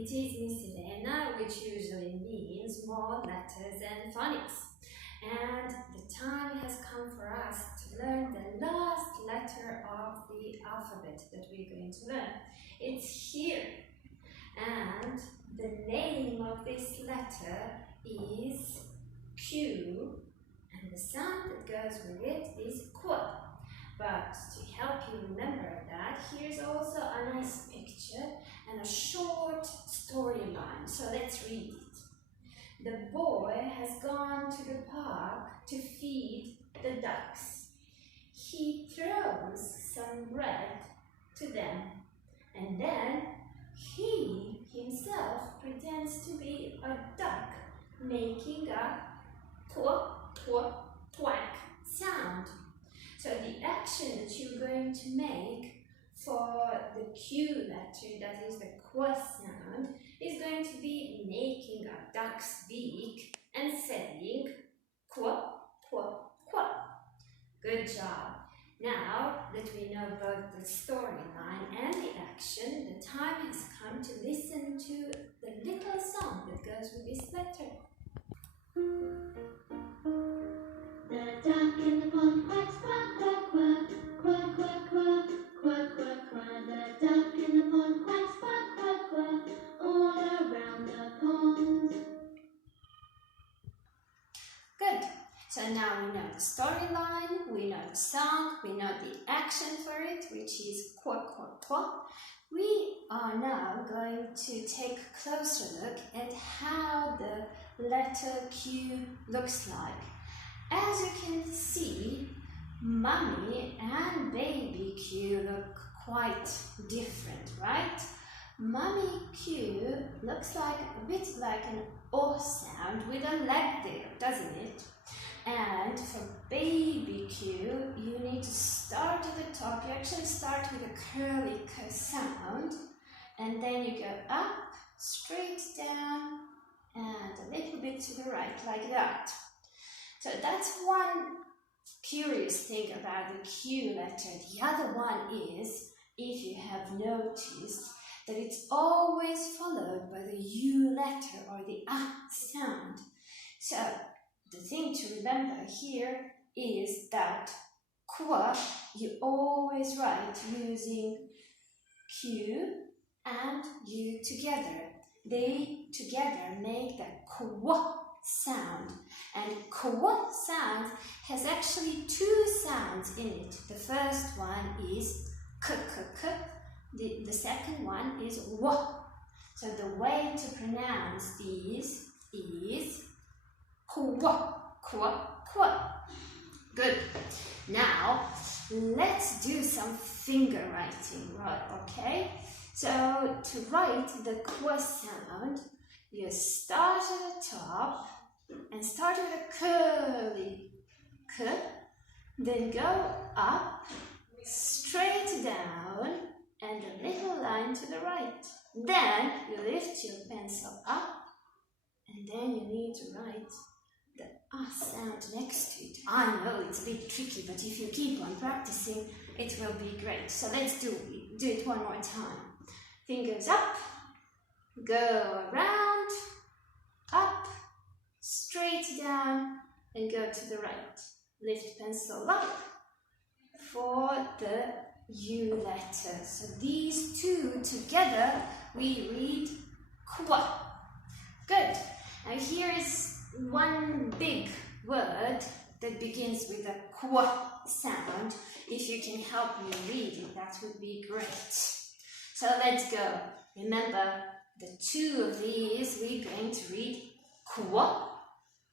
it is Miss Irena, which usually means more letters and phonics. And the time has come for us to learn the last letter of the alphabet that we're going to learn. It's here. And the name of this letter is Q, and the sound that goes with it is Qu. But to help you remember that, here's also a nice picture and a short storyline. So let's read it. The boy has gone to the park to feed the ducks. He throws some bread to them, and then he himself pretends to be a duck making a twak, twak, twak sound. So the action that you're going to make for the Q letter, that is the Qu sound, is going to be making a duck's beak and saying Qu, Qu, Qu. Good job. Now that we know both the storyline and the action, the time has come to listen to the little song that goes with this letter. The duck in the pond quacks, quack, quack, quack, quack, quack, quack, quack, quack, quack. The duck in the pond quacks, quack, quack, quack, all around the pond. Good. So now we know the storyline, we know the song, we know the action for it, which is Qu, Qu, Qu. We are now going to take a closer look at how the letter Q looks like. As you can see, Mummy and Baby Q look quite different, right? Mummy Q looks like a bit like an O sound with a leg there, doesn't it? And for Baby Q, you need to start at the top. You actually start with a curly K sound, and then you go up, straight down, and a little bit to the right, like that. So that's one curious thing about the Q letter. The other one is, if you have noticed, that it's always followed by the U letter or the A sound. So the thing to remember here is that Qu you always write using Q and U together. They together make the Qu sound, and Qu sound has actually two sounds in it. The first one is K, K, K. The second one is W. So the way to pronounce these is Qu, Qu, Qu. Good. Now let's do some finger writing, right? Okay. So to write the Qu sound, you start at the top and start with a curly K, then go up, straight down, and a little line to the right. Then you lift your pencil up, and then you need to write the A sound next to it. I know it's a bit tricky, but if you keep on practicing, it will be great. So let's do it one more time. Fingers up, go around, up, straight down, and go to the right. Lift pencil up for the U letter. So these two together, we read Qu. Good. Now here is one big word that begins with a Qu sound. If you can help me read it, that would be great. So let's go. Remember, the two of these, we're going to read Qu,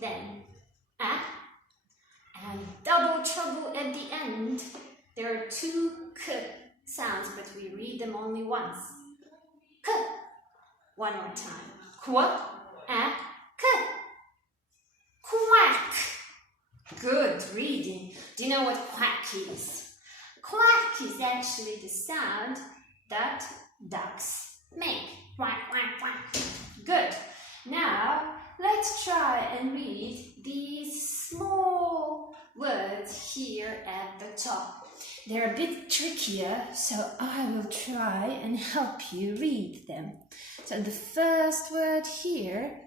then A, and double trouble at the end. There are two K sounds, but we read them only once. K. One more time. Qu, A, K. Quack. Good reading. Do you know what quack is? Quack is actually the sound that ducks make. Quack, quack, quack. Good. Now, let's try and read these small words here at the top. They're a bit trickier, so I will try and help you read them. So the first word here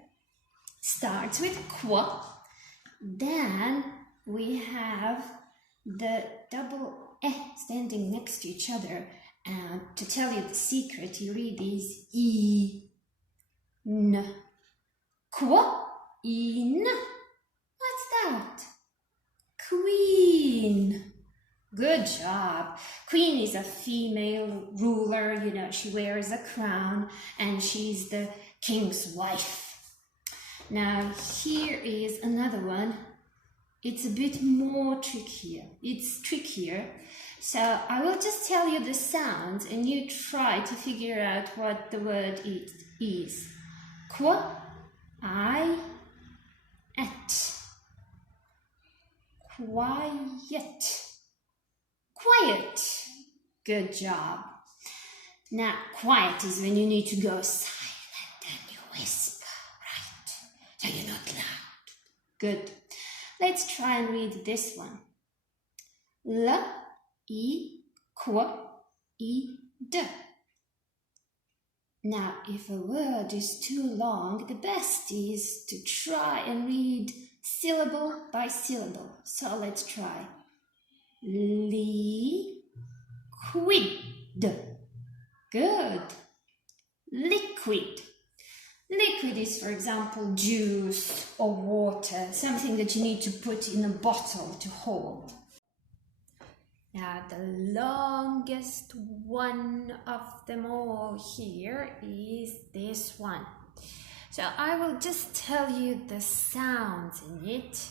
starts with qua. Then we have the double e standing next to each other. And to tell you the secret, you read these e, n. Qua, in. What's that? Queen. Good job. Queen is a female ruler, you know, she wears a crown and she's the king's wife. Now here is another one. It's a bit more trickier. It's trickier. So I will just tell you the sounds and you try to figure out what the word is. Qua, I, at. Quiet. Quiet. Good job. Now, quiet is when you need to go silent and you whisper, right? So you're not loud. Good. Let's try and read this one. L, I, qua, I, d. Now, if a word is too long, the best is to try and read syllable by syllable. So let's try. Liquid. Good. Liquid. Liquid is, for example, juice or water, something that you need to put in a bottle to hold. Now, the longest one of them all here is this one. So I will just tell you the sounds in it,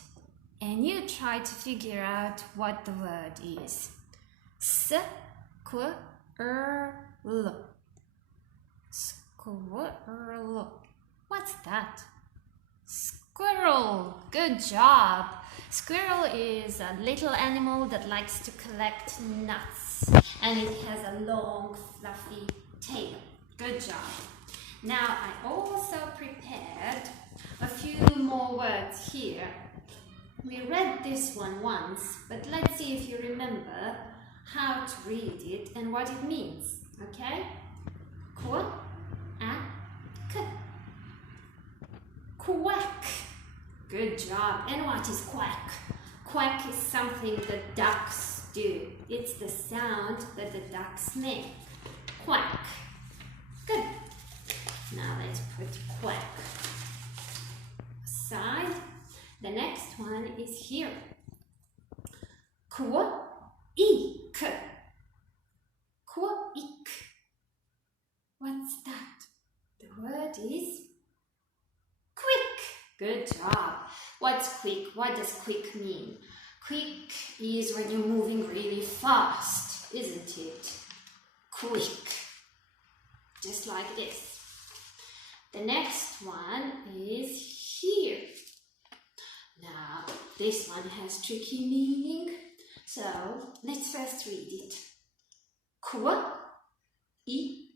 and you try to figure out what the word is. Squirrel. Squirrel. What's that? Squirrel. Good job. Squirrel is a little animal that likes to collect nuts, and it has a long fluffy tail. Good job. Now I also prepared a few more words here. We read this one once, but let's see if you remember how to read it and what it means, okay? Qua, a, k. Quack. Good job. And what is quack? Quack is something that ducks do. It's the sound that the ducks make. Quack. Good. Now let's put quack aside. The next one is here. Quaik. Quaik. What's that? The word is quick. Good job. What's quick? What does quick mean? Quick is when you're moving really fast, isn't it? Quick. Just like this. The next one is here. Now, this one has tricky meaning, so let's first read it. Qua, I,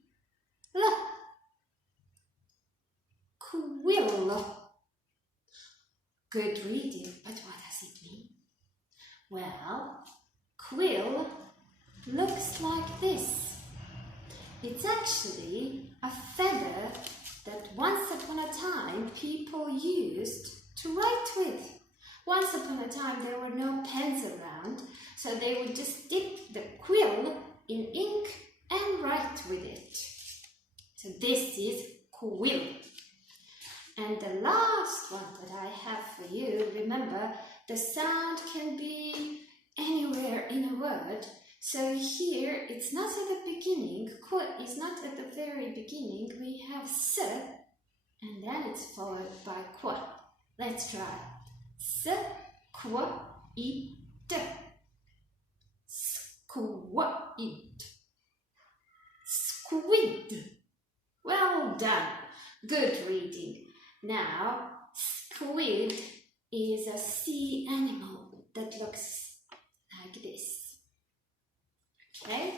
l. Quill. Good reading, but what does it mean? Well, quill looks like this. It's actually a feather that once upon a time people used to write with. Once upon a time there were no pens around, so they would just dip the quill in ink and write with it. So this is quill. And the last one that I have for you, remember, the sound can be anywhere in a word. So here, it's not at the beginning, qu is not at the very beginning. We have s, and then it's followed by qu. Let's try. S, qu, I, d. Squid. Squid. Well done. Good reading. Now, squid is a sea animal that looks like this. Okay?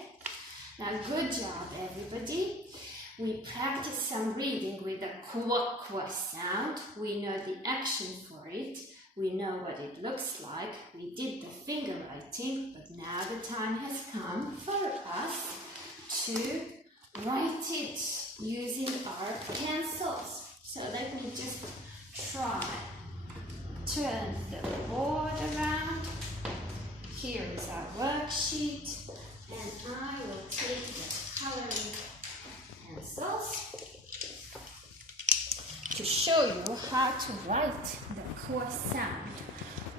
Now, good job, everybody. We practiced some reading with the qua sound. We know the action for it. We know what it looks like. We did the finger writing, but now the time has come for us to write it using our pencils. So let me just try. Turn the board around. Here is our worksheet, and I will take the coloring pencils to show you how to write the core sound.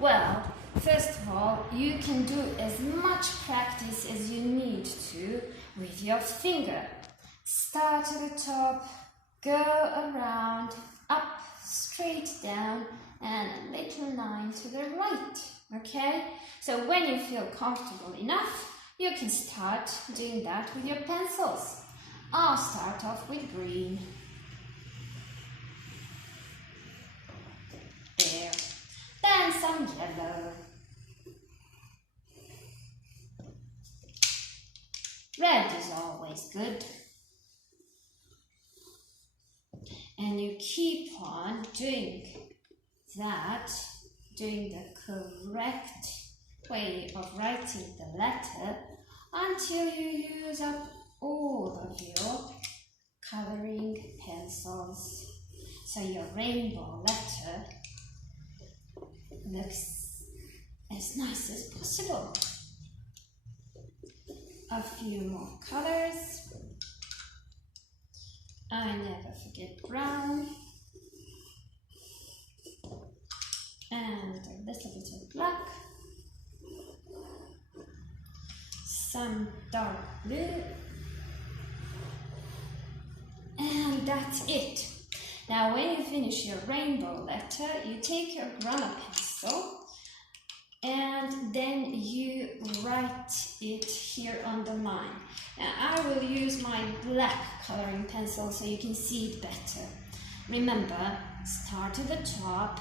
Well, first of all, you can do as much practice as you need to with your finger. Start at the top, go around, up, straight down, and a little line to the right, okay? So when you feel comfortable enough, you can start doing that with your pencils. I'll start off with green. There. Then some yellow. Red is always good. And you keep on doing that, doing the correct way of writing the letter until you use up all of your coloring pencils. So your rainbow letter looks as nice as possible. A few more colors. I never forget brown. And a little bit of black. Some dark blue. And that's it. Now when you finish your rainbow letter, you take your grammar pencil and then you write it here on the line. Now I will use my black coloring pencil so you can see it better. Remember, start at the top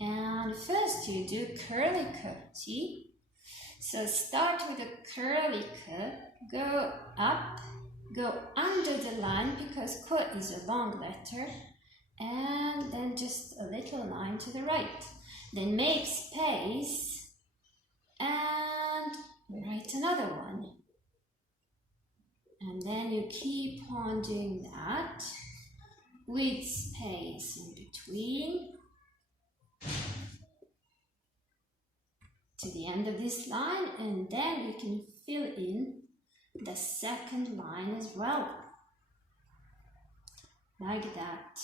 and first you do curly T. So start with a curly K, go up, go under the line because K is a long letter, and then just a little line to the right. Then make space and write another one. And then you keep on doing that with space in between to the end of this line, and then you can fill in the second line as well, like that.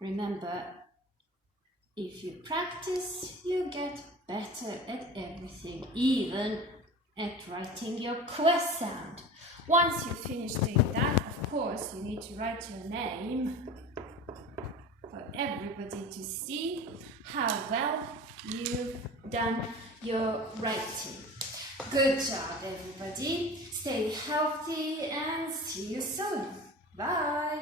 Remember, if you practice, you get better at everything, even at writing your Q sound. Once you finish doing that, of course, you need to write your name for everybody to see how well you've done your writing. Good job, everybody. Stay healthy and see you soon. Bye.